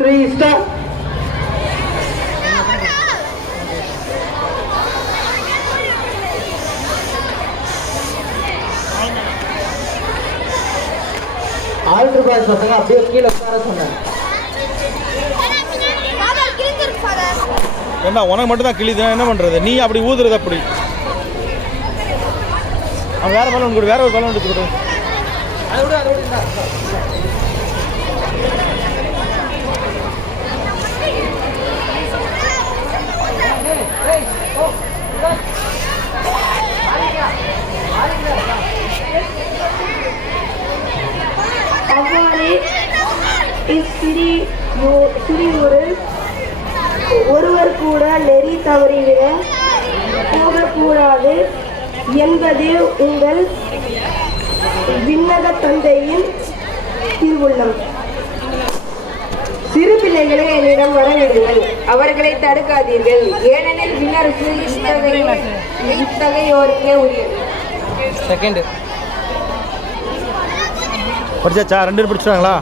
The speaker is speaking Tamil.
த்ரீ ஸ்டார் ஆல்ட்ரு பாய் பசங்க அப்படியே கீழே உட்கார சொன்னாங்க. ஏண்டா உனக்கு மட்டும் தான் கிழிது என்ன பண்ணுறது நீ அப்படி ஊதுறது அப்படி. அவன் வேற பலன் கொடு வேற ஒரு பலன் எடுத்து கொடு அவ்வாறே இச்சிறி ஒருவர் கூட நெறி தவறிவிட போகக்கூடாது என்பது உங்கள் விண்ணக தந்தையின் திருவுள்ளம் சிறு பிள்ளைகளை என்னிடம் வரவிடுங்கள் அவர்களை தடுக்காதீர்கள். ஏனெனில் விண்ணரசு இத்தகைய இத்தகையோருக்கே உரியது. செகண்ட் படிச்சாச்சா? ரெண்டு பேர் படிச்சிட்டாங்களா?